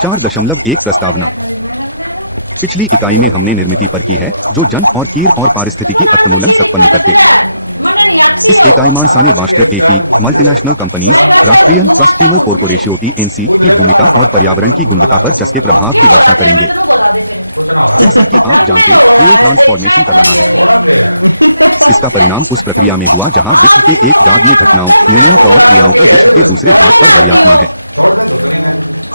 4.1 प्रस्तावना। पिछली इकाई में हमने निर्मिति पर की है जो जन और कीर और पारिस्थितिकी उत्तमूलन उत्पन्न करते। इस इकाई साने वाष्ट्र एफी मल्टीनेशनल कंपनीज राष्ट्रीय ट्रस्टीमल कॉर्पोरेशियोटी एनसी की भूमिका और पर्यावरण की गुणवत्ता पर चस्के प्रभाव की वर्षा करेंगे। जैसा कि आप जानते, कोई ट्रांसफॉर्मेशन कर रहा है। इसका परिणाम उस प्रक्रिया में हुआ जहां विश्व के एक भाग में घटनाओं, निर्णयों और क्रियाओं को विश्व के दूसरे भाग पर वर्यात्मा है।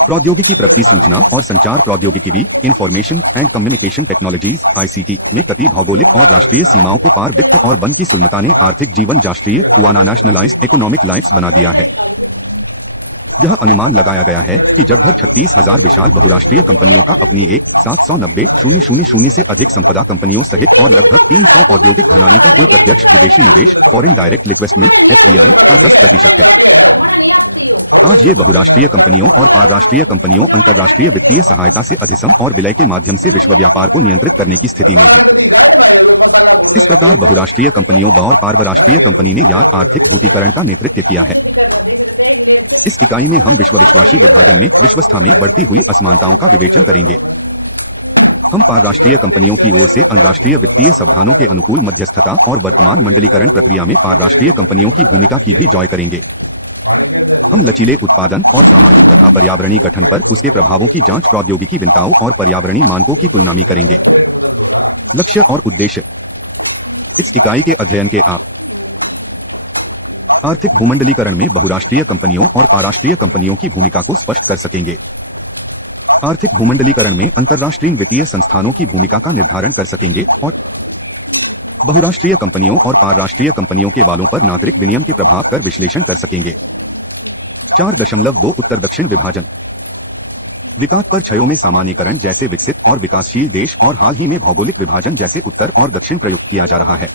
प्रौद्योगिकी प्रगति सूचना और संचार प्रौद्योगिकी भी information and communication technologies ICT में कति भौगोलिक और राष्ट्रीय सीमाओं को पार वित्त और वन की सुलभता ने आर्थिक जीवन राष्ट्रीय हुआ नेशनलाइज इकोनॉमिक लाइफ्स बना दिया है। यह अनुमान लगाया गया है कि जगभर 36,000 विशाल बहुराष्ट्रीय कंपनियों का अपनी 1,790,000 से अधिक संपदा कंपनियों सहित और लगभग 300 औद्योगिक घराने का कुल प्रत्यक्ष विदेशी निवेश फॉरेन डायरेक्ट इन्वेस्टमेंट एफडीआई का 10% है। आज ये बहुराष्ट्रीय कंपनियों और पारराष्ट्रीय कंपनियों अंतर्राष्ट्रीय वित्तीय सहायता से अधिसम और विलय के माध्यम से विश्व व्यापार को नियंत्रित करने की स्थिति में है। इस प्रकार बहुराष्ट्रीय कंपनियों और पारराष्ट्रीय कंपनी ने यार आर्थिक भूतिकरण का नेतृत्व किया है। इस इकाई में हम विश्वविश्वासी विभाजन में विश्वस्था में बढ़ती हुई असमानताओं का विवेचन करेंगे। हम पारराष्ट्रीय कंपनियों की ओर से अंतर्राष्ट्रीय वित्तीय संस्थानों के अनुकूल मध्यस्थता और वर्तमान मंडलीकरण प्रक्रिया में पारराष्ट्रीय कंपनियों की भूमिका की भी जांच करेंगे। हम लचीले उत्पादन और सामाजिक तथा पर्यावरणीय गठन पर उसके प्रभावों की जांच प्रौद्योगिकी विनताओं और पर्यावरणीय मानकों की तुलना में करेंगे। लक्ष्य और उद्देश्य। इस इकाई के अध्ययन के आप आर्थिक भूमंडलीकरण में बहुराष्ट्रीय कंपनियों और पारराष्ट्रीय कंपनियों की भूमिका को स्पष्ट कर सकेंगे। आर्थिक भूमंडलीकरण में अंतर्राष्ट्रीय वित्तीय संस्थानों की भूमिका का निर्धारण कर सकेंगे और बहुराष्ट्रीय कंपनियों और पारराष्ट्रीय कंपनियों के वालों पर नागरिक विनियम के प्रभाव का विश्लेषण कर सकेंगे। 4.2 उत्तर दक्षिण विभाजन। विकास पर क्षयों में सामान्यीकरण जैसे विकसित और विकासशील देश और हाल ही में भौगोलिक विभाजन जैसे उत्तर और दक्षिण प्रयुक्त किया जा रहा है।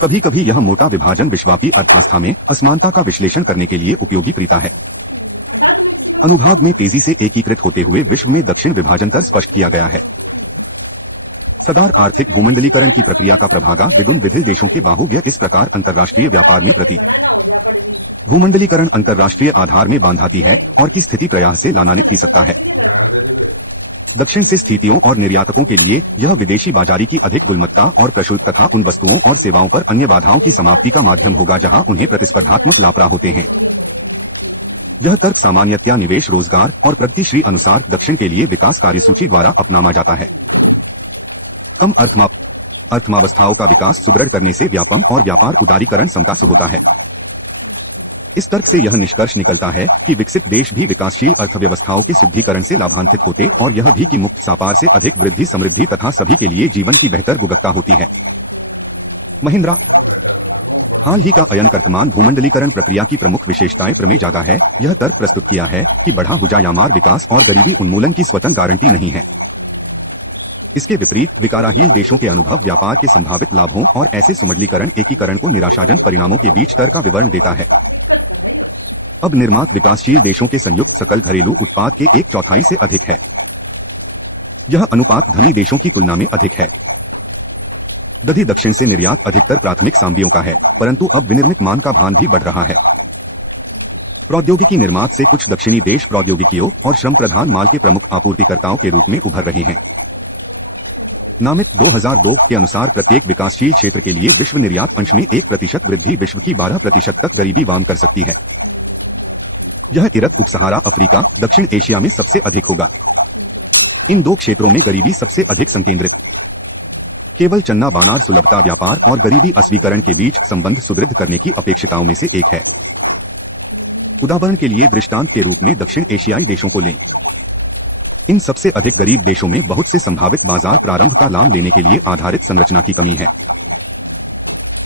कभी कभी यह मोटा विभाजन विश्वव्यापी अर्थव्यवस्था में असमानता का विश्लेषण करने के लिए उपयोगी प्रतीत है। अनुभाग में तेजी से एकीकृत होते हुए विश्व में दक्षिण विभाजन तर स्पष्ट किया गया है। सदार आर्थिक भूमंडलीकरण की प्रक्रिया का प्रभागा विदुन विधिल देशों के बाहुव्य इस प्रकार अंतर्राष्ट्रीय व्यापार में प्रति भूमंडलीकरण अंतर्राष्ट्रीय आधार में बांधाती है और की स्थिति प्रयास से लानान्वित ही सकता है। दक्षिण से स्थितियों और निर्यातकों के लिए यह विदेशी बाजारी की अधिक गुणवत्ता और प्रशुल्क तथा उन वस्तुओं और सेवाओं पर अन्य बाधाओं की समाप्ति का माध्यम होगा जहां उन्हें प्रतिस्पर्धात्मक लाभ प्राप्त होते हैं। यह तर्क सामान्यतया निवेश रोजगार और प्रगतिश्री अनुसार दक्षिण के लिए विकास कार्यसूची द्वारा अपनाया जाता है। कम अर्थव्यवस्थाओं का विकास सुदृढ़ करने से व्यापम और व्यापार उदारीकरण समता से होता है। इस तर्क से यह निष्कर्ष निकलता है कि विकसित देश भी विकासशील अर्थव्यवस्थाओं के शुद्धिकरण से लाभान्वित होते और यह भी कि मुक्त व्यापार से अधिक वृद्धि समृद्धि तथा सभी के लिए जीवन की बेहतर गुणवत्ता होती है। महिंद्रा हाल ही का अयन वर्तमान भूमंडलीकरण प्रक्रिया की प्रमुख विशेषताएं प्रमेय जागा है। यह तर्क प्रस्तुत किया है कि बढ़ा हुजायामार विकास और गरीबी उन्मूलन की स्वतंत्र गारंटी नहीं है। इसके विपरीत विकाराहीन देशों के अनुभव व्यापार के संभावित लाभों और ऐसे सुमंडलीकरण एकीकरण को निराशाजनक परिणामों के बीच तर्क का विवरण देता है। अब निर्मात विकासशील देशों के संयुक्त सकल घरेलू उत्पाद के 1/4 से अधिक है। यह अनुपात धनी देशों की तुलना में अधिक है। दक्षिण दक्षिण से निर्यात अधिकतर प्राथमिक सामग्रियों का है, परंतु अब विनिर्मित मान का भान भी बढ़ रहा है। प्रौद्योगिकी निर्मात से कुछ दक्षिणी देश प्रौद्योगिकियों और श्रम प्रधान माल के प्रमुख आपूर्तिकर्ताओं के रूप में उभर रहे हैं। नामित 2002 के अनुसार प्रत्येक विकासशील क्षेत्र के लिए विश्व निर्यात अंश में 1% वृद्धि विश्व की 12% तक गरीबी वाम कर सकती है। यह यूरोप उपसहारा अफ्रीका दक्षिण एशिया में सबसे अधिक होगा। इन दो क्षेत्रों में गरीबी सबसे अधिक संकेंद्रित। केवल चन्ना बानार सुलभता व्यापार और गरीबी अस्वीकरण के बीच संबंध सुदृढ़ करने की अपेक्षिताओं में से एक है। उदाहरण के लिए दृष्टांत के रूप में दक्षिण एशियाई देशों को लें। इन सबसे अधिक गरीब देशों में बहुत से संभावित बाजार प्रारंभ का लाभ लेने के लिए आधारित संरचना की कमी है।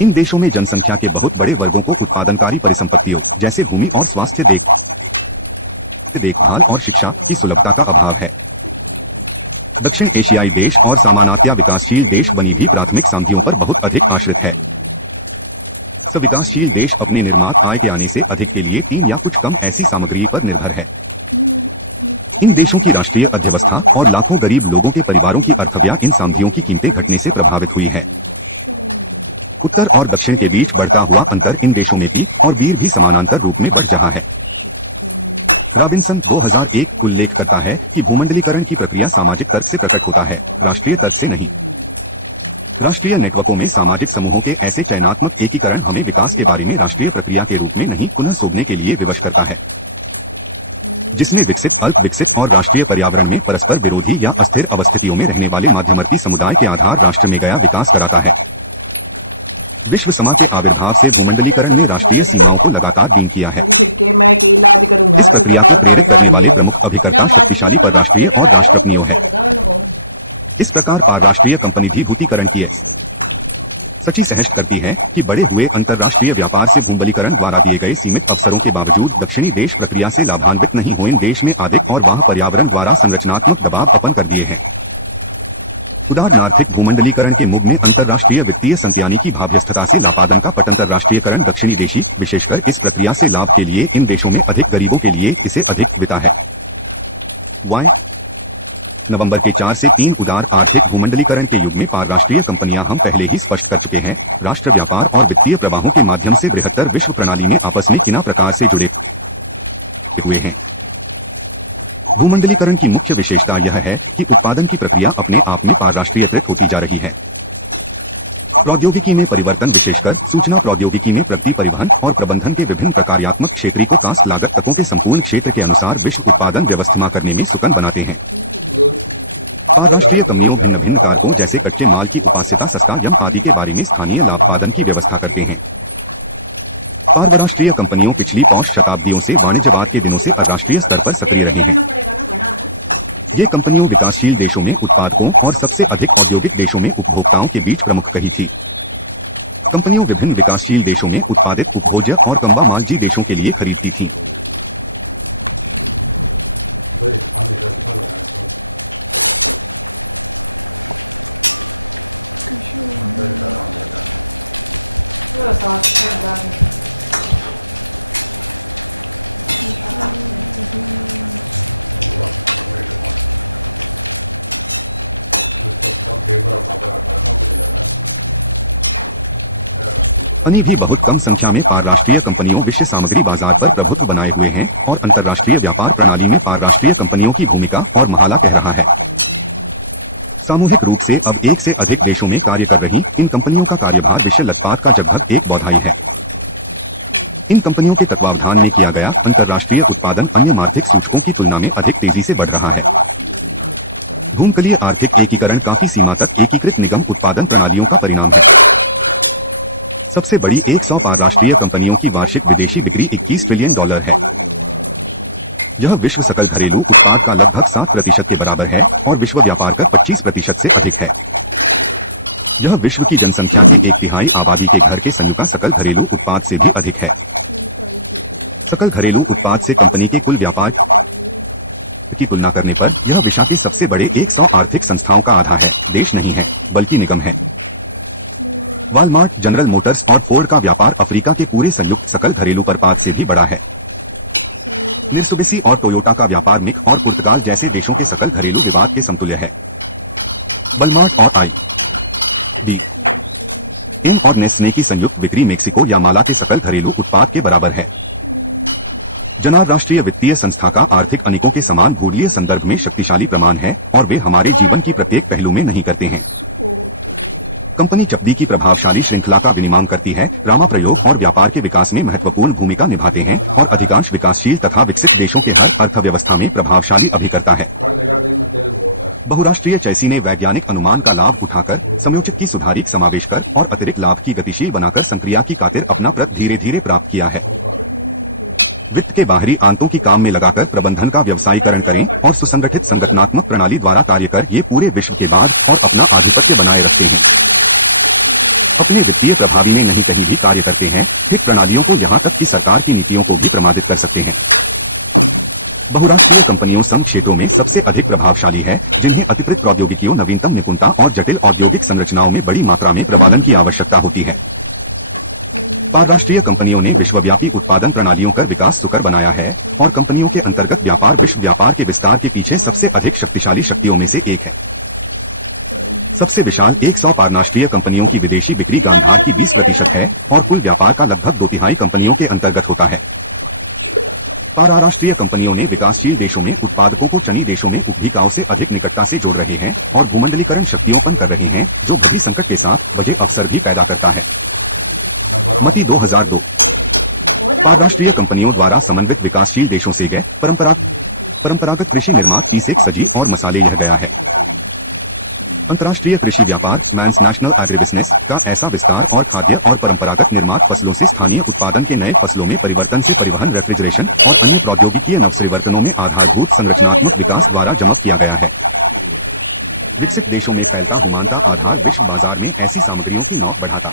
इन देशों में जनसंख्या के बहुत बड़े वर्गों को उत्पादनकारी परिसंपत्तियों जैसे भूमि और स्वास्थ्य देखभाल और शिक्षा की सुलभता का अभाव है। दक्षिण एशियाई देश और सामान्यतया विकासशील देश बनी भी प्राथमिक सामग्रियों पर बहुत अधिक आश्रित है। सविकासशील देश अपने निर्मात आय के आने से अधिक के लिए 3 या कुछ कम ऐसी सामग्री पर निर्भर है। इन देशों की राष्ट्रीय अर्थव्यवस्था और लाखों गरीब लोगों के परिवारों की अर्थव्यवस्था इन सामग्रियों की कीमतें घटने से प्रभावित हुई है। उत्तर और दक्षिण के बीच बढ़ता हुआ अंतर इन देशों में पी और बीर भी समानांतर रूप में बढ़ रहा है। रॉबिन्सन 2001 उल्लेख करता है कि भूमंडलीकरण की प्रक्रिया सामाजिक तर्क से प्रकट होता है, राष्ट्रीय तर्क से नहीं। राष्ट्रीय नेटवर्कों में सामाजिक समूहों के ऐसे चयनात्मक एकीकरण हमें विकास के बारे में राष्ट्रीय प्रक्रिया के रूप में नहीं पुनः सोचने के लिए विवश करता है, जिसमें विकसित, अल्प विकसित और राष्ट्रीय पर्यावरण में परस्पर विरोधी या अस्थिर अवस्थितियों में रहने वाले मध्यवर्ती समुदाय के आधार राष्ट्र में गया विकास कराता है। विश्व समा के आविर्भाव से भूमंडलीकरण ने राष्ट्रीय सीमाओं को लगातार दीन किया है। इस प्रक्रिया को प्रेरित करने वाले प्रमुख अभिकर्ता शक्तिशाली परराष्ट्रीय और राष्ट्रपतियों है। इस प्रकार पारराष्ट्रीय कंपनीधीभूतीकरण की सच्ची सहष्ट करती है कि बढ़े हुए अंतर्राष्ट्रीय व्यापार से भूमंडलीकरण द्वारा दिए गए सीमित अवसरों के बावजूद दक्षिणी देश प्रक्रिया से लाभान्वित नहीं हुए। देश में अधिक और वाह पर्यावरण द्वारा संरचनात्मक दबाव अपन कर दिए हैं। उदाहरणार्थिक भूमंडलीकरण के मुग में अंतर्राष्ट्रीय वित्तीय संत्यानी की भाव्यस्थता से लापादन का पटंतरराष्ट्रीयकरण दक्षिणी देशी, विशेषकर इस प्रक्रिया से लाभ के लिए इन देशों में अधिक गरीबों के लिए इसे अधिक विता है। नवंबर के 4 से 3 उदार आर्थिक भूमंडलीकरण के युग में पारराष्ट्रीय कंपनियां हम पहले ही स्पष्ट कर चुके हैं, राष्ट्र व्यापार और वित्तीय प्रवाहों के माध्यम से बृहत्तर विश्व प्रणाली में आपस में किना प्रकार से जुड़े हुए हैं। भूमंडलीकरण की मुख्य विशेषता यह है कि उत्पादन की प्रक्रिया अपने आप में पारराष्ट्रीयकृत होती जा रही है। प्रौद्योगिकी में परिवर्तन, विशेषकर सूचना प्रौद्योगिकी में प्रगति, परिवहन और प्रबंधन के विभिन्न प्रकार्यात्मक क्षेत्रों को कास्ट लागत तकों के संपूर्ण क्षेत्र के अनुसार विश्व उत्पादन व्यवस्थित करने में सुकन बनाते हैं। पारराष्ट्रीय कंपनियों भिन्न भिन्न कारकों जैसे कच्चे माल की उपास्यता, सस्ता यम आदि के बारे में स्थानीय लाभपादन की व्यवस्था करते हैं। पारराष्ट्रीय कंपनियों पिछली 5 शताब्दियों से वाणिज्यवाद के दिनों से अंतर्राष्ट्रीय स्तर पर सक्रिय रहे हैं। ये कंपनियों विकासशील देशों में उत्पादकों और सबसे अधिक औद्योगिक देशों में उपभोक्ताओं के बीच प्रमुख कही थी। कंपनियों विभिन्न विकासशील देशों में उत्पादित उपभोज्य और कम्बा माल जी देशों के लिए खरीदती थीं। अन्य भी बहुत कम संख्या में पारराष्ट्रीय कंपनियों विश्व सामग्री बाजार पर प्रभुत्व बनाए हुए हैं और अंतर्राष्ट्रीय व्यापार प्रणाली में पारराष्ट्रीय कंपनियों की भूमिका और महाला कह रहा है। सामूहिक रूप से अब 1 से अधिक देशों में कार्य कर रही इन कंपनियों का कार्यभार विश्व लतपात का लगभग 1/4 है। इन कंपनियों के तत्वावधान में किया गया अंतर्राष्ट्रीय उत्पादन अन्य आर्थिक सूचकों की तुलना में अधिक तेजी से बढ़ रहा है। भूमंडलीय आर्थिक एकीकरण काफी सीमा तक एकीकृत निगम उत्पादन प्रणालियों का परिणाम है। सबसे बड़ी 100 पारराष्ट्रीय कंपनियों की वार्षिक विदेशी बिक्री $21 ट्रिलियन है। यह विश्व सकल घरेलू उत्पाद का लगभग 7% के बराबर है और विश्व व्यापार का 25% से अधिक है। यह विश्व की जनसंख्या के 1/3 आबादी के घर के संयुक्त सकल घरेलू उत्पाद से भी अधिक है। सकल घरेलू उत्पाद से कंपनी के कुल व्यापार की तुलना करने पर यह विश्व के सबसे बड़े 100 आर्थिक संस्थाओं का आधा है। देश नहीं है बल्कि निगम है। वॉलमार्ट, जनरल मोटर्स और फोर्ड का व्यापार अफ्रीका के पूरे संयुक्त सकल घरेलू उत्पाद से भी बड़ा है। मित्सुबिशी और टोयोटा का व्यापार मिक और पुर्तगाल जैसे देशों के सकल घरेलू विवाद के समतुल्य है। वॉलमार्ट और IBM और नेस्ले की संयुक्त बिक्री मेक्सिको या माला के सकल घरेलू उत्पाद के बराबर है। राष्ट्रीय वित्तीय संस्था का आर्थिक अनिकों के समान भूगोलीय संदर्भ में शक्तिशाली प्रमाण है और वे हमारे जीवन की प्रत्येक पहलू में नहीं करते हैं। कंपनी चपदी की प्रभावशाली श्रृंखला का विनिर्माण करती है, ड्रामा प्रयोग और व्यापार के विकास में महत्वपूर्ण भूमिका निभाते हैं और अधिकांश विकासशील तथा विकसित देशों के हर अर्थव्यवस्था में प्रभावशाली अभिकर्ता है। बहुराष्ट्रीय चैसी ने वैज्ञानिक अनुमान का लाभ उठाकर समयोचित की सुधारिक समावेश कर और अतिरिक्त लाभ की गतिशील बनाकर संक्रिया की खातिर अपना प्रत धीरे धीरे प्राप्त किया है। वित्त के बाहरी आंतों की काम में लगाकर प्रबंधन का व्यवसायीकरण करें और सुसंगठित संगठनात्मक प्रणाली द्वारा कार्य कर ये पूरे विश्व के बाद और अपना आधिपत्य बनाए रखते हैं। अपने वित्तीय प्रभावी में नहीं कहीं भी कार्य करते हैं, ठीक प्रणालियों को यहां तक कि सरकार की नीतियों को भी प्रमादित कर सकते हैं। बहुराष्ट्रीय कंपनियों संघ क्षेत्रों में सबसे अधिक प्रभावशाली है, जिन्हें अतिरिक्त प्रौद्योगिकियों, नवीनतम निपुणता और जटिल औद्योगिक संरचनाओं में बड़ी मात्रा में प्रबंधन की आवश्यकता होती है। पारराष्ट्रीय कंपनियों ने विश्वव्यापी उत्पादन प्रणालियों का विकास सुकर बनाया है और कंपनियों के अंतर्गत व्यापार विश्व व्यापार के विस्तार के पीछे सबसे अधिक शक्तिशाली शक्तियों में से एक है। सबसे विशाल 100 पारराष्ट्रीय कंपनियों की विदेशी बिक्री गांधार की 20% है और कुल व्यापार का लगभग 2/3 कंपनियों के अंतर्गत होता है। पाराराष्ट्रीय कंपनियों ने विकासशील देशों में उत्पादकों को चनी देशों में उपभोक्ताओं से अधिक निकटता से जोड़ रहे हैं और भूमंडलीकरण शक्तियों कर रहे हैं, जो भवी संकट के साथ बड़े अवसर भी पैदा करता है। मती 2002 पारराष्ट्रीय कंपनियों द्वारा समन्वित विकासशील देशों से गए परंपरागत कृषि निर्माण पीसेक सजी और मसाले यह गया है। अंतर्राष्ट्रीय कृषि व्यापार मैंस नेशनल एग्रीबिजनेस का ऐसा विस्तार और खाद्य और परंपरागत निर्माण फसलों से स्थानीय उत्पादन के नए फसलों में परिवर्तन से परिवहन रेफ्रिजरेशन और अन्य प्रौद्योगिकीय नवसंवर्तनों में आधारभूत संरचनात्मक विकास द्वारा जमक किया गया है। विकसित देशों में फैलता हुमानता आधार विश्व बाजार में ऐसी सामग्रियों की नौक बढ़ाता।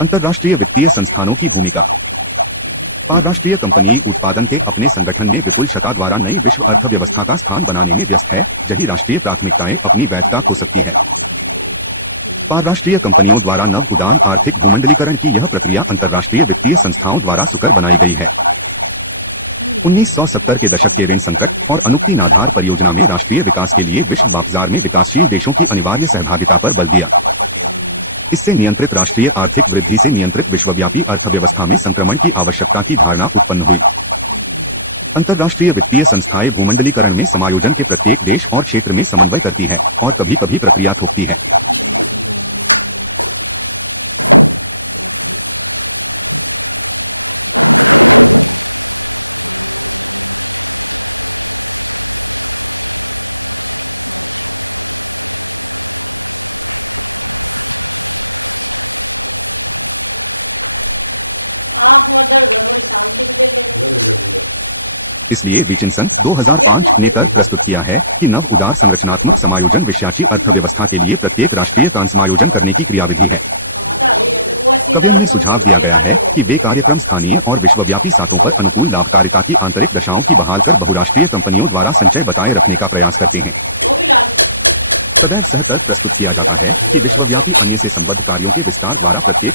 अंतर्राष्ट्रीय वित्तीय संस्थानों की भूमिका। पारराष्ट्रीय कंपनी उत्पादन के अपने संगठन में विपुल क्षमता द्वारा नई विश्व अर्थव्यवस्था का स्थान बनाने में व्यस्त है, जही राष्ट्रीय प्राथमिकताएं अपनी वैधता खो सकती है। पारराष्ट्रीय कंपनियों द्वारा नव उदान आर्थिक भूमंडलीकरण की यह प्रक्रिया अंतर्राष्ट्रीय वित्तीय संस्थाओं द्वारा सुकर बनाई गई है। 1970 के दशक के ऋण संकट और अनुक्ति आधार परियोजना में राष्ट्रीय विकास के लिए विश्व बाजार में विकासशील देशों की अनिवार्य सहभागिता पर बल दिया। इससे नियंत्रित राष्ट्रीय आर्थिक वृद्धि से नियंत्रित विश्वव्यापी अर्थव्यवस्था में संक्रमण की आवश्यकता की धारणा उत्पन्न हुई। अंतर्राष्ट्रीय वित्तीय संस्थाएं भूमंडलीकरण में समायोजन के प्रत्येक देश और क्षेत्र में समन्वय करती है और कभी कभी प्रक्रिया थोपती है। इसलिए विचिंसन 2005 ने तर्क प्रस्तुत किया है कि नव उदार संरचनात्मक समायोजन विश्याची अर्थव्यवस्था के लिए प्रत्येक राष्ट्रीय का समायोजन करने की क्रियाविधि है। कवियन में सुझाव दिया गया है कि वे कार्यक्रम स्थानीय और विश्वव्यापी सातों पर अनुकूल लाभकारिता की आंतरिक दशाओं की बहाल कर बहुराष्ट्रीय कंपनियों द्वारा संचय बताए रखने का प्रयास करते हैं। सदैव सह तर्क प्रस्तुत किया जाता है कि विश्वव्यापी अन्य से संबद्ध कार्यों के विस्तार द्वारा प्रत्येक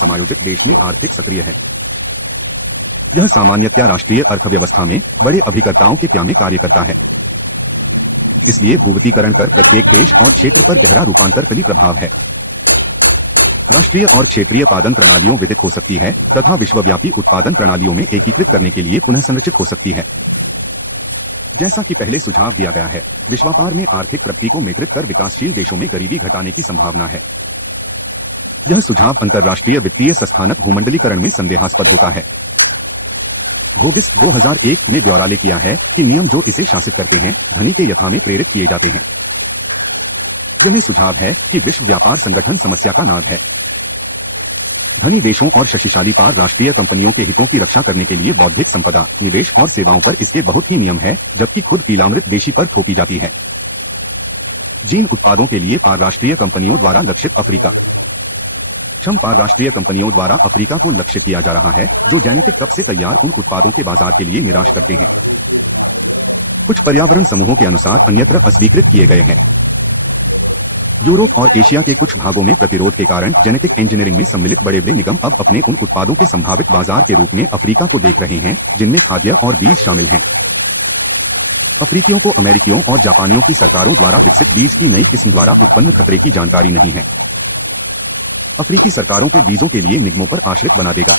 समायोजित देश में आर्थिक सक्रिय है। यह सामान्यतया राष्ट्रीय अर्थव्यवस्था में बड़े अभिकर्ताओं के प्यामे कार्य करता है। इसलिए भूवितीकरण कर प्रत्येक देश और क्षेत्र पर गहरा रूपांतरकली प्रभाव है। राष्ट्रीय और क्षेत्रीय उत्पादन प्रणालियों विदित हो सकती है तथा विश्वव्यापी उत्पादन प्रणालियों में एकीकृत करने के लिए पुनः संरचित हो सकती है। जैसा कि पहले सुझाव दिया गया है, विश्व-व्यापार में आर्थिक प्रगति को मिश्रित कर विकासशील देशों में गरीबी घटाने की संभावना है। यह सुझाव अंतर्राष्ट्रीय वित्तीय संस्थानक भूमंडलीकरण में संदेहास्पद होता है। भोगिस 2001 में ब्यौरा किया है कि नियम जो इसे शासित करते हैं धनी के यथा में प्रेरित किए जाते हैं। यह में सुझाव है कि विश्व व्यापार संगठन समस्या का नाग है। धनी देशों और शक्तिशाली पार राष्ट्रीय कंपनियों के हितों की रक्षा करने के लिए बौद्धिक संपदा, निवेश और सेवाओं पर इसके बहुत ही नियम है, जबकि खुद पीलामृत देशी पर थोपी जाती है। जिन उत्पादों के लिए पारराष्ट्रीय कंपनियों द्वारा लक्षित अफ्रीका क्षम पारराष्ट्रीय कंपनियों द्वारा अफ्रीका को लक्ष्य किया जा रहा है, जो जेनेटिक कप से तैयार उन उत्पादों के बाजार के लिए निराश करते हैं। कुछ पर्यावरण समूहों के अनुसार अन्यत्र अस्वीकृत किए गए हैं। यूरोप और एशिया के कुछ भागों में प्रतिरोध के कारण जेनेटिक इंजीनियरिंग में सम्मिलित बड़े बड़े निगम अब अपने उन उत्पादों के संभावित बाजार के रूप में अफ्रीका को देख रहे हैं, जिनमें खाद्य और बीज शामिल हैं। अफ्रीकियों को अमेरिकियों और जापानियों की सरकारों द्वारा विकसित बीज की नई किस्म द्वारा उत्पन्न खतरे की जानकारी नहीं है। अफ्रीकी सरकारों को बीजों के लिए निगमों पर आश्रित बना देगा।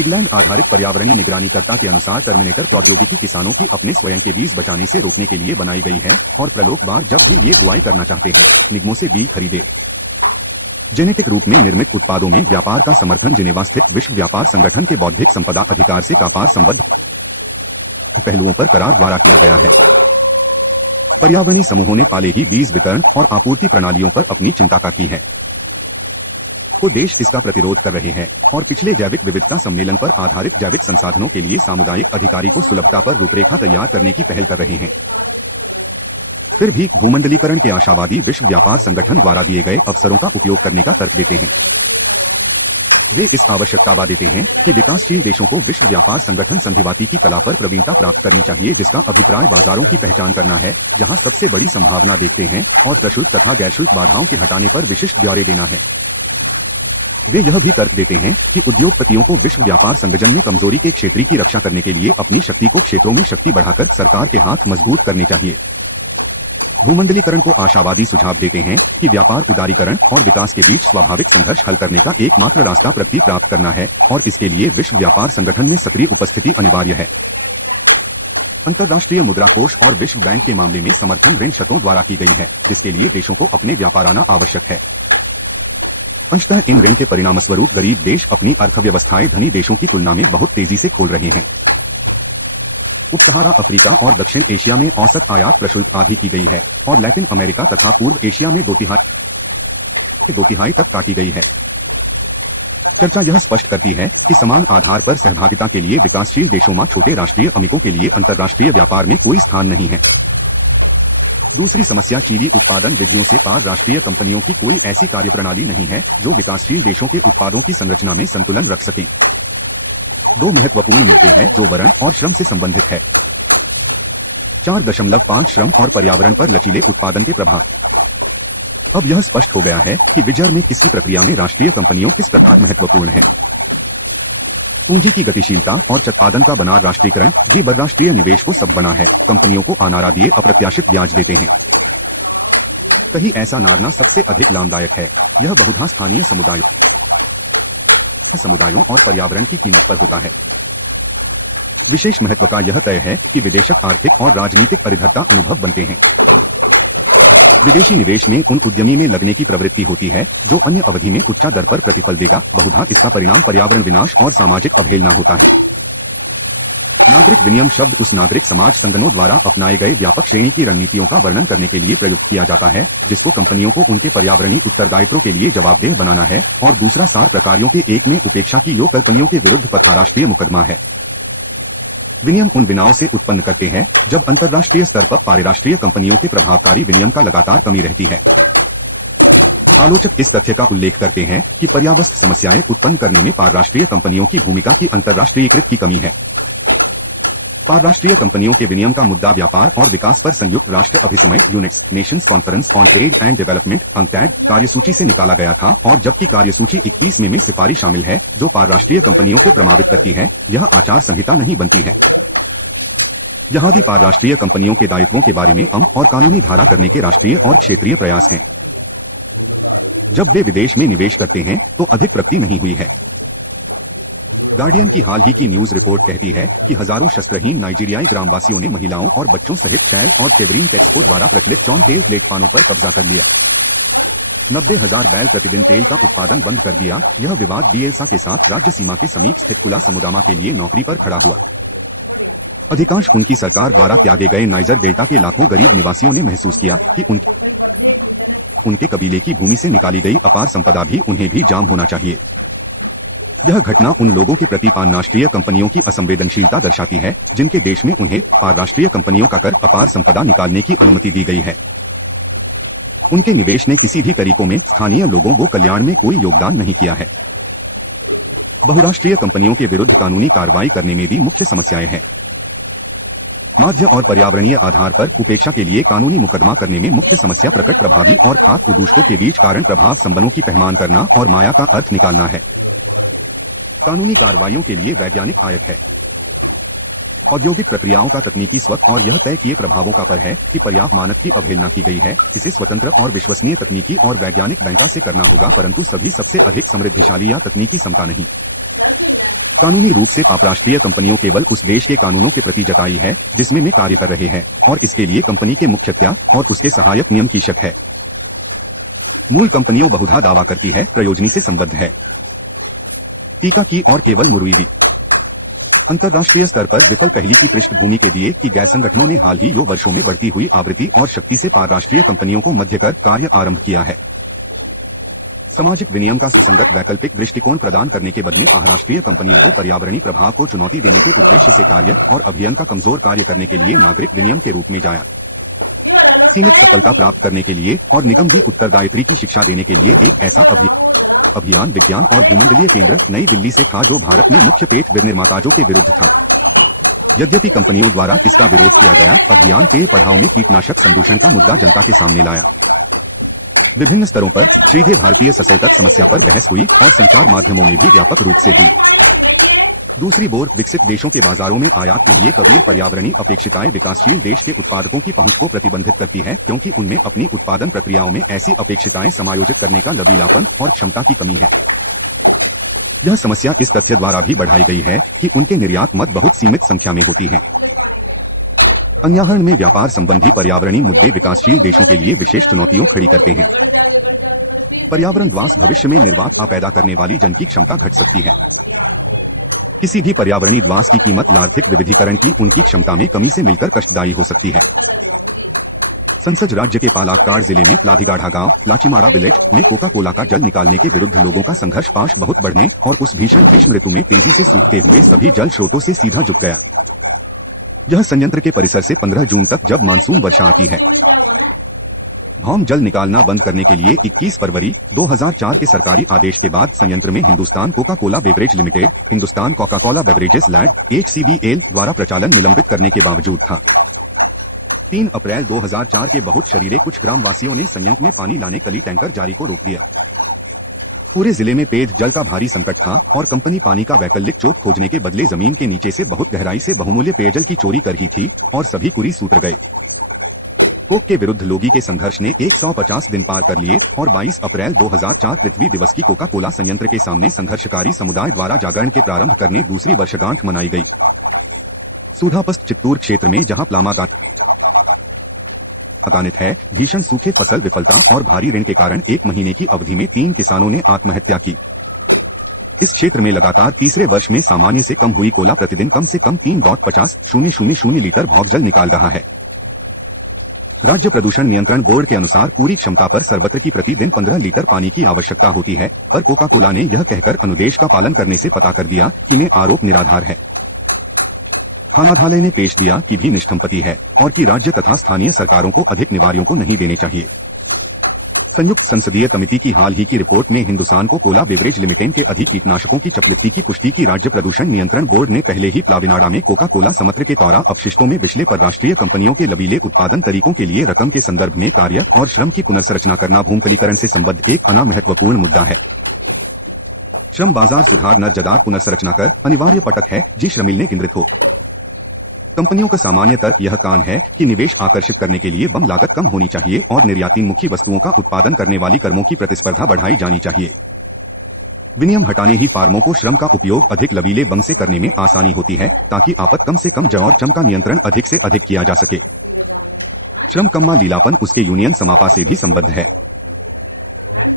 इंग्लैंड आधारित पर्यावरणीय निगरानीकर्ता के अनुसार टर्मिनेटर प्रौद्योगिकी किसानों की अपने स्वयं के बीज बचाने से रोकने के लिए बनाई गई है और प्रलोभ बार जब भी ये बुआई करना चाहते हैं, निगमों से बीज खरीदे। जेनेटिक रूप में निर्मित उत्पादों में व्यापार का समर्थन जिनेवा स्थित विश्व व्यापार संगठन के बौद्धिक संपदा अधिकार से व्यापार संबद्ध पहलुओं पर करार द्वारा किया गया है। पर्यावरणीय समूहों ने पाले ही बीज वितरण और आपूर्ति प्रणालियों पर अपनी चिंता की है। को देश इसका प्रतिरोध कर रहे हैं और पिछले जैविक विविधता सम्मेलन पर आधारित जैविक संसाधनों के लिए सामुदायिक अधिकारी को सुलभता पर रूपरेखा तैयार करने की पहल कर रहे हैं। फिर भी भूमंडलीकरण के आशावादी विश्व व्यापार संगठन द्वारा दिए गए अवसरों का उपयोग करने का तर्क देते हैं। वे इस आवश्यकता देते हैं कि विकासशील देशों को विश्व व्यापार संगठन संधिवाती की कला पर प्रवीणता प्राप्त करनी चाहिए, जिसका अभिप्राय बाजारों की पहचान करना है जहां सबसे बड़ी संभावना देखते हैं और प्रशुल्क तथा गैरशुल्क बाधाओं के हटाने पर विशिष्ट ब्यौरे देना है। वे यह भी तर्क देते हैं कि उद्योगपतियों को विश्व व्यापार संगठन में कमजोरी के क्षेत्र की रक्षा करने के लिए अपनी शक्ति को क्षेत्रों में शक्ति बढ़ाकर सरकार के हाथ मजबूत करने चाहिए। भूमंडलीकरण को आशावादी सुझाव देते हैं कि व्यापार उदारीकरण और विकास के बीच स्वाभाविक संघर्ष हल करने का एकमात्र रास्ता प्रगति प्राप्त करना है और इसके लिए विश्व व्यापार संगठन में सक्रिय उपस्थिति अनिवार्य है। अंतर्राष्ट्रीय मुद्रा कोष और विश्व बैंक के मामले में समर्थन ऋण शर्तों द्वारा की गई है, जिसके लिए देशों को अपने व्यापार आना आवश्यक है। अंशतः इन ऋण के परिणामस्वरूप गरीब देश अपनी अर्थव्यवस्थाएं धनी देशों की तुलना में बहुत तेजी से खोल रहे हैं। उप-सहारा अफ्रीका और दक्षिण एशिया में औसत आयात प्रशुल्क आधी की गई है और लैटिन अमेरिका तथा पूर्व एशिया में दो तिहाई तक काटी गई है। चर्चा यह स्पष्ट करती है कि समान आधार पर सहभागिता के लिए विकासशील देशों में छोटे राष्ट्रीय अमीकों के लिए अंतर्राष्ट्रीय व्यापार में कोई स्थान नहीं है। दूसरी समस्या चीनी उत्पादन विधियों से पार राष्ट्रीय कंपनियों की कोई ऐसी कार्यप्रणाली नहीं है जो विकासशील देशों के उत्पादों की संरचना में संतुलन रख सके। दो महत्वपूर्ण मुद्दे हैं जो वर्ण और श्रम से संबंधित है। 4.5 श्रम और पर्यावरण पर लचीले उत्पादन के प्रभाव। अब यह स्पष्ट हो गया है कि विजर में किसकी प्रक्रिया में राष्ट्रीय कंपनियों किस प्रकार महत्वपूर्ण है। पूंजी की गतिशीलता और उत्पादन का बना राष्ट्रीयकरण जी बहुराष्ट्रीय निवेश को सब बना है, कंपनियों को अनारा दिए अप्रत्याशित ब्याज देते हैं। कहीं ऐसा नारना सबसे अधिक लाभदायक है। यह बहुधा स्थानीय समुदायों और पर्यावरण की कीमत पर होता है। विशेष महत्व का यह तय है कि विदेशक आर्थिक और राजनीतिक परिधरता अनुभव बनते हैं। विदेशी निवेश में उन उद्यमी में लगने की प्रवृत्ति होती है जो अन्य अवधि में उच्च दर पर प्रतिफल देगा। बहुधा इसका परिणाम पर्यावरण विनाश और सामाजिक अवहेलना होता है। नागरिक विनियम शब्द उस नागरिक समाज संगठनों द्वारा अपनाए गए व्यापक श्रेणी की रणनीतियों का वर्णन करने के लिए प्रयुक्त किया जाता है, जिसको कंपनियों को उनके पर्यावरणीय उत्तरदायित्वों के लिए जवाबदेह बनाना है, और दूसरा सार प्रकारों के एक में उपेक्षा की योग कंपनियों के विरुद्ध पथराष्ट्रीय मुकदमा है। विनियम उन बिनाओं से उत्पन्न करते हैं जब अंतर्राष्ट्रीय स्तर पर पारिराष्ट्रीय कंपनियों के प्रभावकारी विनियम का लगातार कमी रहती है। आलोचक इस तथ्य का उल्लेख करते हैं कि पर्यावरण समस्याएं उत्पन्न करने में पारराष्ट्रीय कंपनियों की भूमिका की अंतर्राष्ट्रीयकृत की कमी है। पारराष्ट्रीय कंपनियों के विनियम का मुद्दा व्यापार और विकास पर संयुक्त राष्ट्र अभिसमय united nations conference on trade and development UNCTAD कार्यसूची से निकाला गया था, और जबकि कार्यसूची 21 में सिफारिश शामिल है जो पारराष्ट्रीय कंपनियों को प्रभावित करती है, यह आचार संहिता नहीं बनती है। यहाँ भी पारराष्ट्रीय कंपनियों के दायित्वों के बारे में और कानूनी धारा करने के राष्ट्रीय और क्षेत्रीय प्रयास हैं। जब वे विदेश में निवेश करते हैं तो अधिक प्रगति नहीं हुई है। गार्डियन की हाल ही की न्यूज रिपोर्ट कहती है कि हजारों शस्त्रहीन नाइजीरियाई ग्रामवासियों ने महिलाओं और बच्चों सहित शैल और चेवरीन टेक्सको द्वारा प्रचलित चौन तेल प्लेटफार्मों पर कब्जा कर लिया। 90,000 बैल प्रतिदिन तेल का उत्पादन बंद कर दिया। यह विवाद बिएल्सा के साथ राज्य सीमा के समीप स्थित कुला समुदामा के लिए नौकरी पर खड़ा हुआ। अधिकांश उनकी सरकार द्वारा त्यागे गए नाइजर डेल्टा के लाखों गरीब निवासियों ने महसूस किया कि उनके कबीले की भूमि से निकाली गई अपार संपदा भी उन्हें भी जाम होना चाहिए। यह घटना उन लोगों के प्रति पान-राष्ट्रीय कंपनियों की असंवेदनशीलता दर्शाती है जिनके देश में उन्हें पार-राष्ट्रीय कंपनियों का कर अपार संपदा निकालने की अनुमति दी गई है। उनके निवेश ने किसी भी तरीकों में स्थानीय लोगों को कल्याण में कोई योगदान नहीं किया है। बहुराष्ट्रीय कंपनियों के विरुद्ध कानूनी कार्रवाई करने में भी मुख्य समस्याएं हैं। माध्य और पर्यावरणीय आधार पर उपेक्षा के लिए कानूनी मुकदमा करने में मुख्य समस्या प्रकट प्रभावी और खाद्य उद्योगों के बीच कारण प्रभाव संबंधों की पहचान करना और माया का अर्थ निकालना है। कानूनी कार्रवाइयों के लिए वैज्ञानिक आयक है। औद्योगिक प्रक्रियाओं का तकनीकी स्वत और यह तय किए प्रभावों का पर है कि पर्याप्त मानक की अवहेलना की गई है। इसे स्वतंत्र और विश्वसनीय तकनीकी और वैज्ञानिक बैंका से करना होगा, परंतु सभी सबसे अधिक समृद्धिशाली या तकनीकी क्षमता नहीं। कानूनी रूप से अपराष्ट्रीय कंपनियों केवल उस देश के कानूनों के प्रति जताई है जिसमें वे कार्य कर रहे हैं, और इसके लिए कंपनी के मुख्यत्या और उसके सहायक नियम की शक है। मूल कंपनियों बहुधा दावा करती है प्रयोजनी से संबद्ध है। टीका की और केवल मुरुईवी अंतर्राष्ट्रीय स्तर पर विफल पहली की पृष्ठभूमि के दिए कि गैर संगठनों ने हाल ही वर्षों में बढ़ती हुई आवृत्ति और शक्ति से पारराष्ट्रीय कंपनियों को मध्य कर कार्य आरंभ किया है। सामाजिक विनियम का सुसंगत वैकल्पिक दृष्टिकोण प्रदान करने के बदले पारराष्ट्रीय कंपनियों को पर्यावरणीय प्रभाव को चुनौती देने के उद्देश्य से कार्य और अभियान का कमजोर कार्य करने के लिए नागरिक विनियम के रूप में जाया। सीमित सफलता प्राप्त करने के लिए और निगम भी उत्तरदायित्व की शिक्षा देने के लिए एक ऐसा अभियान विज्ञान और भूमंडलीय केंद्र नई दिल्ली से था जो भारत में मुख्य पेट निर्माताओं के विरुद्ध था। यद्यपि कंपनियों द्वारा इसका विरोध किया गया, अभियान पेड़ पौधों में कीटनाशक संदूषण का मुद्दा जनता के सामने लाया। विभिन्न स्तरों पर सीधे भारतीय सचेतक समस्या पर बहस हुई और संचार माध्यमों में भी व्यापक रूप से हुई। दूसरी ओर विकसित देशों के बाजारों में आयात के लिए गंभीर पर्यावरणीय अपेक्षिताएं विकासशील देश के उत्पादकों की पहुंच को प्रतिबंधित करती है, क्योंकि उनमें अपनी उत्पादन प्रक्रियाओं में ऐसी अपेक्षिताएं समायोजित करने का लचीलापन और क्षमता की कमी है। यह समस्या इस तथ्य द्वारा भी बढ़ाई गई है कि उनके निर्यात मद बहुत सीमित संख्या में होती हैं। अन्याहरण में व्यापार संबंधी पर्यावरणीय मुद्दे विकासशील देशों के लिए विशेष चुनौतियों खड़ी करते हैं। पर्यावरण द्वास भविष्य में निर्वात पैदा करने वाली जन की क्षमता घट सकती है। किसी भी पर्यावरणीय द्वास की कीमत आर्थिक विविधीकरण की उनकी क्षमता में कमी से मिलकर कष्टदायी हो सकती है। संसद राज्य के पालाक्काड़ जिले में लाधीगाढ़ा गांव लाचीमाड़ा विलेज में कोका कोला का जल निकालने के विरुद्ध लोगों का संघर्ष पाश बहुत बढ़ने और उस भीषण ग्रीष्म ऋतु में तेजी से सूखते हुए सभी जल स्रोतों से सीधा जुट गया। यह संयंत्र के परिसर से 15 जून तक जब मानसून वर्षा आती है। भौम जल निकालना बंद करने के लिए 21 फरवरी 2004 के सरकारी आदेश के बाद संयंत्र में Hindustan Coca Cola beverage limited, Hindustan Coca Cola beverages land HCBL द्वारा प्रचालन निलंबित करने के बावजूद था। 3 अप्रैल 2004 के बहुत शरीरे कुछ ग्रामवासियों ने संयंत्र में पानी लाने कली टैंकर जारी को रोक दिया। पूरे जिले में पेय जल का भारी संकट था और कंपनी पानी का वैकल्पिक स्रोत खोजने के बदले जमीन के नीचे से बहुत गहराई से बहुमूल्य पेयजल की चोरी कर ही थी और सभी कुरी सूत्र गए। कोक के विरुद्ध लोगी के संघर्ष ने 150 दिन पार कर लिए और 22 अप्रैल 2004 पृथ्वी दिवस की कोका कोला संयंत्र के सामने संघर्षकारी समुदाय द्वारा जागरण के प्रारंभ करने दूसरी वर्षगांठ मनाई गई। सूधापस्त चित्तूर क्षेत्र में जहां प्लामा अकानित है, भीषण सूखे, फसल विफलता और भारी ऋण के कारण 1 महीने की अवधि में 3 किसानों ने आत्महत्या की। इस क्षेत्र में लगातार तीसरे वर्ष में सामान्य से कम हुई कोला प्रतिदिन कम से कम 3.50,000 लीटर भौगजल निकाल रहा है। राज्य प्रदूषण नियंत्रण बोर्ड के अनुसार पूरी क्षमता पर सर्वत्र की प्रतिदिन 15 लीटर पानी की आवश्यकता होती है, पर कोका कोला ने यह कहकर अनुदेश का पालन करने से पता कर दिया कि में आरोप निराधार है। थानाधालय ने पेश दिया कि भी निष्ठंपति है और कि राज्य तथा स्थानीय सरकारों को अधिक निवार्यों को नहीं देने चाहिए। संयुक्त संसदीय समिति की हाल ही की रिपोर्ट में हिंदुस्तान को कोला बेवरेज लिमिटेड के अधिक कीटनाशकों की चपलिप्ति की पुष्टि की। राज्य प्रदूषण नियंत्रण बोर्ड ने पहले ही प्लाविनाडा में कोका कोला समत्र के तौरा अपशिष्टों में बिछले पर राष्ट्रीय कंपनियों के लबीले उत्पादन तरीकों के लिए रकम के संदर्भ में कार्य और श्रम की पुनर्संरचना करना भूमकलीकरण से संबद्ध एक अना महत्वपूर्ण मुद्दा है। श्रम बाजार सुधार नरजदार पुनर्संरचना कर अनिवार्य पटक है जी श्रमिल ने केंद्रित हो। कंपनियों का सामान्य तर्क यह कान है कि निवेश आकर्षित करने के लिए बम लागत कम होनी चाहिए और निर्यातोन्मुखी वस्तुओं का उत्पादन करने वाली फर्मों की प्रतिस्पर्धा बढ़ाई जानी चाहिए। विनियम हटाने ही फार्मों को श्रम का उपयोग अधिक लबीले बम से करने में आसानी होती है, ताकि आपत कम से कम ज और चम का नियंत्रण अधिक से अधिक किया जा सके। श्रम कम्मा लीलापन उसके यूनियन समापा से भी संबद्ध है।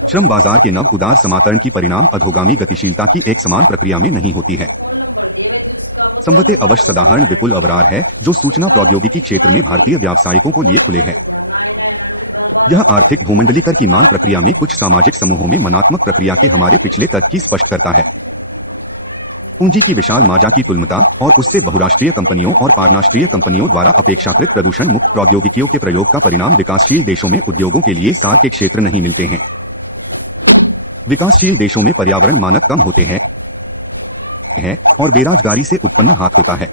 श्रम बाजार के नव उदार समातरण की परिणाम अधोगामी गतिशीलता की एक समान प्रक्रिया में नहीं होती है। संवते अवश्य सदाहरण विपुल अवरार है जो सूचना प्रौद्योगिकी क्षेत्र में भारतीय व्यावसायिकों को लिए खुले हैं। यह आर्थिक भूमंडलीकर की मांग प्रक्रिया में कुछ सामाजिक समूहों में मनात्मक प्रक्रिया के हमारे पिछले तर्क की स्पष्ट करता है। पूंजी की विशाल माजा की तुलमता और उससे बहुराष्ट्रीय कंपनियों और पारराष्ट्रीय कंपनियों द्वारा अपेक्षाकृत प्रदूषण मुक्त प्रौद्योगिकियों के प्रयोग का परिणाम विकासशील देशों में उद्योगों के लिए सार के क्षेत्र नहीं मिलते हैं। विकासशील देशों में पर्यावरण मानक कम होते हैं और बेरोजगारी से उत्पन्न हाथ होता है।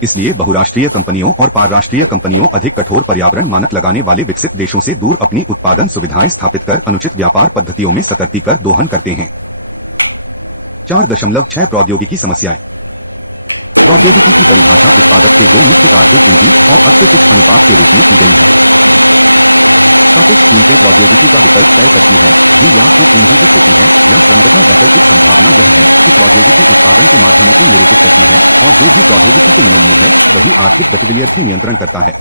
इसलिए बहुराष्ट्रीय कंपनियों और पारराष्ट्रीय कंपनियों अधिक कठोर पर्यावरण मानक लगाने वाले विकसित देशों से दूर अपनी उत्पादन सुविधाएं स्थापित कर अनुचित व्यापार पद्धतियों में सकर्ती कर दोहन करते हैं। 4.6 प्रौद्योगिकी समस्याएं। प्रौद्योगिकी की परिभाषा उत्पादक के 2 मुख्य कारकों पूंजी और अत्य कुछ अनुपात के रूप में की गई है। सापेक्ष कीमतें प्रौद्योगिकी का विकल्प तय करती है जो या तो पूंजीगत होती है या श्रम तथा वैकल्पिक संभावना यह है कि प्रौद्योगिकी उत्पादन के माध्यमों को निरूपित करती है और जो भी प्रौद्योगिकी के नियम में है वही आर्थिक गतिविधियों की नियंत्रण करता है।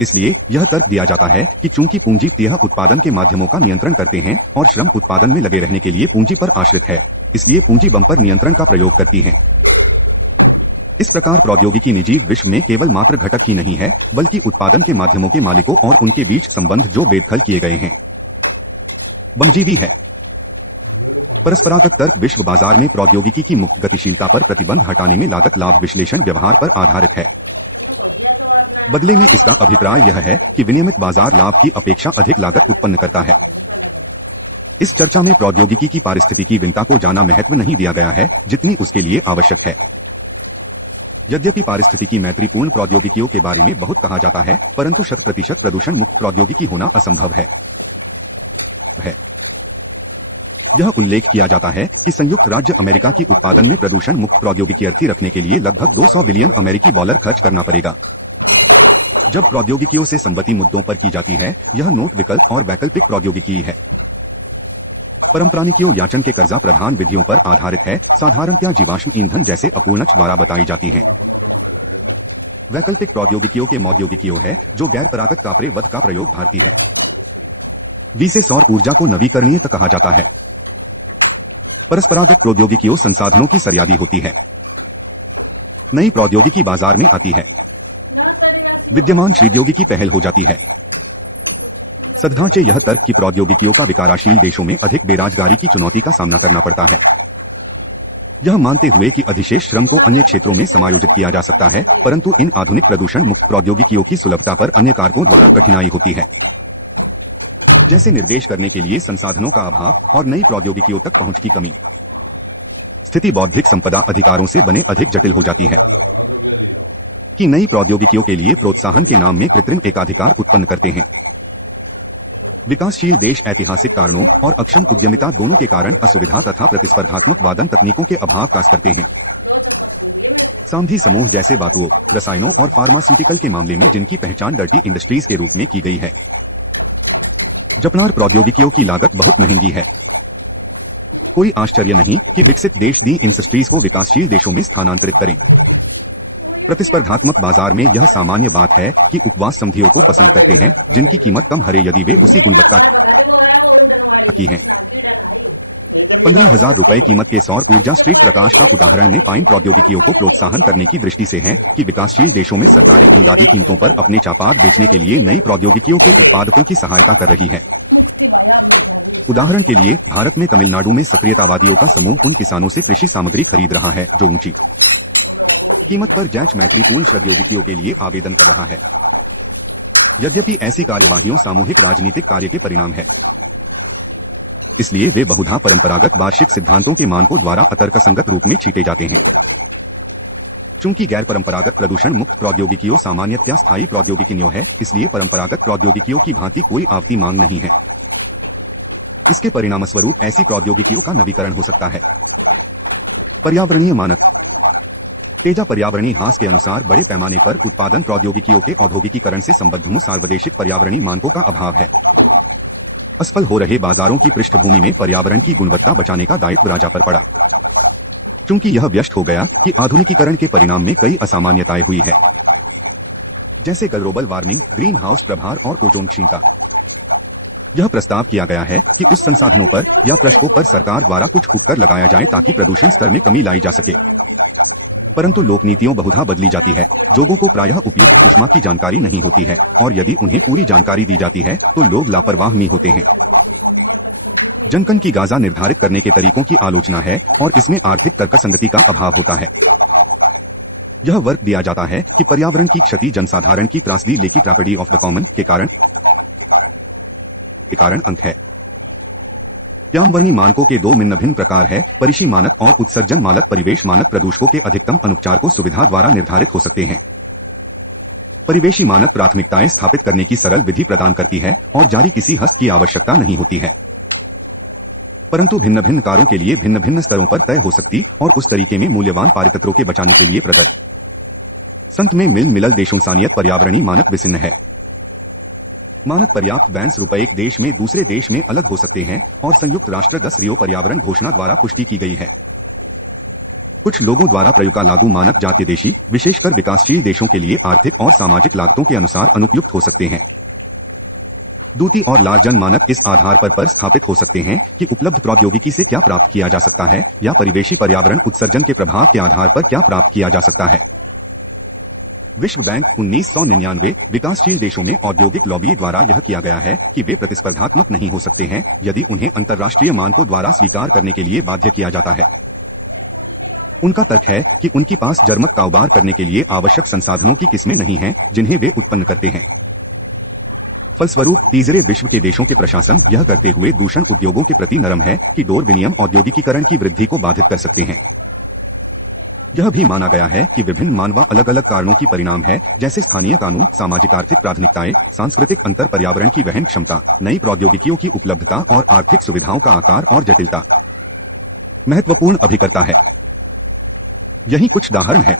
इसलिए यह तर्क दिया जाता है कि चूंकि पूंजी यह उत्पादन के माध्यमों का नियंत्रण करते हैं और श्रम उत्पादन में लगे रहने के लिए पूंजी पर आश्रित है, इसलिए पूंजी बम पर नियंत्रण का प्रयोग करती है। इस प्रकार प्रौद्योगिकी निजी विश्व में केवल मात्र घटक ही नहीं है, बल्कि उत्पादन के माध्यमों के मालिकों और उनके बीच संबंध जो बेदखल किए गए हैं बमजीवी है। परस्परागत तर्क विश्व बाजार में प्रौद्योगिकी की मुक्त गतिशीलता पर प्रतिबंध हटाने में लागत लाभ विश्लेषण व्यवहार पर आधारित है। बदले में इसका अभिप्राय यह है कि विनियमित बाजार लाभ की अपेक्षा अधिक लागत उत्पन्न करता है। इस चर्चा में प्रौद्योगिकी की पारिस्थितिकी विनता को जाना महत्व नहीं दिया गया है जितनी उसके लिए आवश्यक है। यद्यपि पारिस्थितिकी मैत्रीपूर्ण प्रौद्योगिकियों के बारे में बहुत कहा जाता है, परंतु 100% प्रदूषण मुक्त प्रौद्योगिकी होना असंभव है। यह उल्लेख किया जाता है कि संयुक्त राज्य अमेरिका की उत्पादन में प्रदूषण मुक्त प्रौद्योगिकी अर्थी रखने के लिए लगभग 200 बिलियन अमेरिकी डॉलर खर्च करना पड़ेगा। जब प्रौद्योगिकियों से संबंधी मुद्दों पर की जाती है, यह नोट विकल्प और वैकल्पिक प्रौद्योगिकी है। परंपरानिकियों याचन के कर्जा प्रधान विधियों पर आधारित है, साधारणतया जीवाश्म ईंधन जैसे अपूर्णच द्वारा बताई जाती हैं। वैकल्पिक प्रौद्योगिकियों के मौद्योगिकियों है जो गैर परागत कापरे वध का प्रयोग भारती है। वी से सौर ऊर्जा को नवीकरणीय कहा जाता है। परस्परागत प्रौद्योगिकियों संसाधनों की सरयादी होती है। नई प्रौद्योगिकी बाजार में आती है, विद्यमान प्रौद्योगिकी पहल हो जाती है। सद्ढांचे यह तर्क की प्रौद्योगिकियों का विकासशील देशों में अधिक बेरोजगारी की चुनौती का सामना करना पड़ता है। यह मानते हुए कि अधिशेष श्रम को अन्य क्षेत्रों में समायोजित किया जा सकता है, परंतु इन आधुनिक प्रदूषण मुक्त प्रौद्योगिकियों की सुलभता पर अन्य कारकों द्वारा कठिनाई होती है, जैसे निर्देश करने के लिए संसाधनों का अभाव और नई प्रौद्योगिकियों तक पहुंच की कमी। स्थिति बौद्धिक संपदा अधिकारों से बने अधिक जटिल हो जाती है कि नई प्रौद्योगिकियों के लिए प्रोत्साहन के नाम में कृत्रिम एकाधिकार उत्पन्न करते हैं। विकासशील देश ऐतिहासिक कारणों और अक्षम उद्यमिता दोनों के कारण असुविधा तथा प्रतिस्पर्धात्मक वादन तकनीकों के अभाव का करते हैं। सामधी समूह जैसे धातुओं, रसायनों और फार्मास्यूटिकल के मामले में जिनकी पहचान डर्टी इंडस्ट्रीज के रूप में की गई है। जपनार प्रौद्योगिकियों की लागत बहुत महंगी है। कोई आश्चर्य नहीं कि विकसित देश दी इंडस्ट्रीज को विकासशील देशों में स्थानांतरित करें। प्रतिस्पर्धात्मक बाजार में यह सामान्य बात है कि उपवास संधियों को पसंद करते हैं जिनकी कीमत कम हरे यदि वे उसी गुणवत्ता की हैं। 15,000 रुपए कीमत के सौर ऊर्जा स्ट्रीट प्रकाश का उदाहरण ने पाइन प्रौद्योगिकियों को प्रोत्साहन करने की दृष्टि से है कि विकासशील देशों में सरकारें इमदादी कीमतों पर अपने उत्पाद बेचने के लिए नई प्रौद्योगिकियों के उत्पादकों की सहायता कर रही है। उदाहरण के लिए भारत में तमिलनाडु में सक्रियतावादियों का समूह उन किसानों से कृषि सामग्री खरीद रहा है जो ऊंची कीमत पर जैच मैत्रीपूर्ण प्रौद्योगिकियों के लिए आवेदन कर रहा है। यद्यपि ऐसी कार्यवाहियों सामूहिक राजनीतिक कार्य के परिणाम है, इसलिए वे बहुधा परंपरागत वार्षिक सिद्धांतों के मानकों द्वारा अतर्कसंगत रूप में छीटे जाते हैं। चूंकि गैर परंपरागत प्रदूषण मुक्त प्रौद्योगिकियों सामान्यतया स्थायी प्रौद्योगिकियों है, इसलिए परंपरागत प्रौद्योगिकियों की भांति कोई आवती मांग नहीं है। इसके परिणामस्वरूप ऐसी प्रौद्योगिकियों का नवीकरण हो सकता है। पर्यावरणीय मानक तेजा पर्यावरणीय हास के अनुसार बड़े पैमाने पर उत्पादन प्रौद्योगिकियों के औद्योगिकीकरण से संबद्ध सार्वदेशिक पर्यावरणीय मानकों का अभाव है। असफल हो रहे बाजारों की पृष्ठभूमि में पर्यावरण की गुणवत्ता बचाने का दायित्व राजा पर पड़ा। चूंकि यह व्यस्त हो गया कि आधुनिकीकरण के परिणाम में कई असामान्यताएं हुई है, जैसे ग्लोबल वार्मिंग, ग्रीन हाउस प्रभाव और ओजोन क्षीणता। यह प्रस्ताव किया गया है कि उस संसाधनों पर या पृष्ठों पर सरकार द्वारा कुछ उपकर लगाया जाए ताकि प्रदूषण स्तर में कमी लाई जा सके, परंतु लोक नीतियों बहुधा बदली जाती है। लोगों को प्रायः उपयुक्त ऊष्मा की जानकारी नहीं होती है और यदि उन्हें पूरी जानकारी दी जाती है तो लोग लापरवाह में होते हैं। जनकन की गाजा निर्धारित करने के तरीकों की आलोचना है और इसमें आर्थिक तर्कसंगति का अभाव होता है। यह वर्क दिया जाता है कि पर्यावरण की क्षति जनसाधारण की त्रासदी लेकी ट्रैपेडी ऑफ द कॉमन के कारण अंक है। पर्यावरणीय मानकों के दो भिन्न भिन्न प्रकार है, परिवेशी मानक और उत्सर्जन मानक। परिवेश मानक प्रदूषकों के अधिकतम अनुपचार को सुविधा द्वारा निर्धारित हो सकते हैं। परिवेशी मानक प्राथमिकताएं स्थापित करने की सरल विधि प्रदान करती है और जारी किसी हस्त की आवश्यकता नहीं होती है, परंतु भिन्न भिन्न कारों के लिए भिन्न भिन्न स्तरों पर तय हो सकती और उस तरीके में मूल्यवान पारितंत्रों के बचाने के लिए प्रदत्त संत में मिलल देशोंसानियत पर्यावरणीय मानक विभिन्न है। मानक पर्याप्त बैंस रुपए एक देश में दूसरे देश में अलग हो सकते हैं और संयुक्त राष्ट्र 10 रियो पर्यावरण घोषणा द्वारा पुष्टि की गई है। कुछ लोगों द्वारा प्रयुक्त लागू मानक जातीय देशी, विशेषकर विकासशील देशों के लिए आर्थिक और सामाजिक लागतों के अनुसार अनुपयुक्त हो सकते हैं। दूती और लार्जन मानक इस आधार पर स्थापित हो सकते हैं कि उपलब्ध प्रौद्योगिकी से क्या प्राप्त किया जा सकता है या परिवेशी पर्यावरण उत्सर्जन के प्रभाव के आधार पर क्या प्राप्त किया जा सकता है। विश्व बैंक 1999 विकासशील देशों में औद्योगिक लॉबी द्वारा यह किया गया है कि वे प्रतिस्पर्धात्मक नहीं हो सकते हैं यदि उन्हें अंतर्राष्ट्रीय मानकों द्वारा स्वीकार करने के लिए बाध्य किया जाता है। उनका तर्क है कि उनके पास जर्मक कारोबार करने के लिए आवश्यक संसाधनों की किस्में नहीं हैं जिन्हें वे उत्पन्न करते हैं। फलस्वरूप तीसरे विश्व के देशों के प्रशासन यह करते हुए दूषण उद्योगों के प्रति नरम है कि डोर विनियम औद्योगिकीकरण की वृद्धि को बाधित कर सकते हैं। यह भी माना गया है कि विभिन्न मानवा अलग अलग कारणों की परिणाम है, जैसे स्थानीय कानून, सामाजिक आर्थिक प्राथमिकताएं, सांस्कृतिक अंतर, पर्यावरण की वहन क्षमता, नई प्रौद्योगिकियों की उपलब्धता और आर्थिक सुविधाओं का आकार और जटिलता महत्वपूर्ण अभिकर्ता है। यही कुछ उदाहरण है।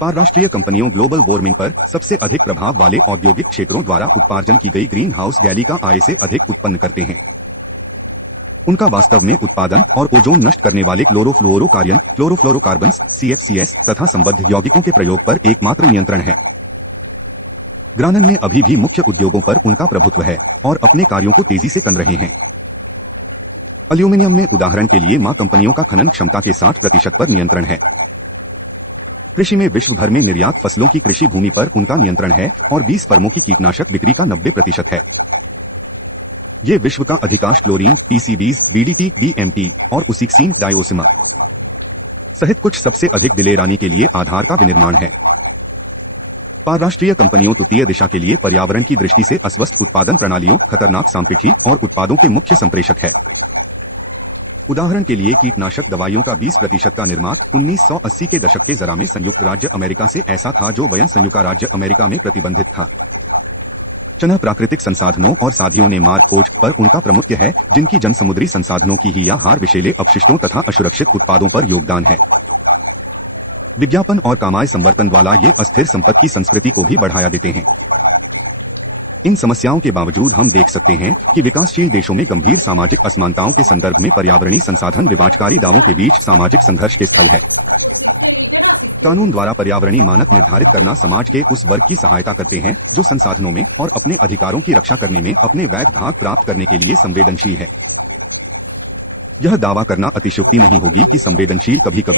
पारराष्ट्रीय कंपनियों ग्लोबल वार्मिंग पर सबसे अधिक प्रभाव वाले औद्योगिक क्षेत्रों द्वारा उत्पादन की गई ग्रीन हाउस गैली का आय से अधिक उत्पन्न करते हैं। उनका वास्तव में उत्पादन और ओजोन नष्ट करने वाले क्लोरोफ्लोरोकार्बन्स CFCs तथा संबद्ध यौगिकों के प्रयोग पर एकमात्र नियंत्रण है। ग्रानन में अभी भी मुख्य उद्योगों पर उनका प्रभुत्व है और अपने कार्यों को तेजी से कर रहे हैं। एल्यूमिनियम में उदाहरण के लिए कंपनियों का खनन क्षमता के 60% पर नियंत्रण है। कृषि में विश्व भर में निर्यात फसलों की कृषि भूमि पर उनका नियंत्रण है और 20 फर्मों की कीटनाशक बिक्री का 90% है। ये विश्व का अधिकांश क्लोरीन, PCBs, BDT, DMT और उसिक्सीन डायोसिमा सहित कुछ सबसे अधिक दिलेरानी के लिए आधार का विनिर्माण है। पारराष्ट्रीय कंपनियों तृतीय दिशा के लिए पर्यावरण की दृष्टि से अस्वस्थ उत्पादन प्रणालियों, खतरनाक सांपिठी और उत्पादों के मुख्य संप्रेषक है। उदाहरण के लिए कीटनाशक दवाइयों का 20% का निर्माण 1980 के दशक के जरा में संयुक्त राज्य अमेरिका से ऐसा था जो वयन संयुक्त राज्य अमेरिका में प्रतिबंधित था। चना प्राकृतिक संसाधनों और साधियों ने मार्ग खोज पर उनका प्रमुख है, जिनकी जन समुद्री संसाधनों की ही या हार विषैले अपशिष्टों तथा असुरक्षित उत्पादों पर योगदान है। विज्ञापन और कामाय संवर्तन वाला ये अस्थिर संपत्ति की संस्कृति को भी बढ़ाया देते हैं। इन समस्याओं के बावजूद हम देख सकते हैं कि विकासशील देशों में गंभीर सामाजिक असमानताओं के संदर्भ में पर्यावरणीय संसाधन विभाजकारी दावों के बीच सामाजिक संघर्ष के स्थल है। कानून द्वारा पर्यावरणीय मानक निर्धारित करना समाज के उस वर्ग की सहायता करते हैं जो संसाधनों में और अपने अधिकारों की रक्षा करने में अपने वैध भाग प्राप्त करने के लिए संवेदनशील है। यह दावा करना अतिशयोक्ति नहीं होगी कि संवेदनशील कभी कभी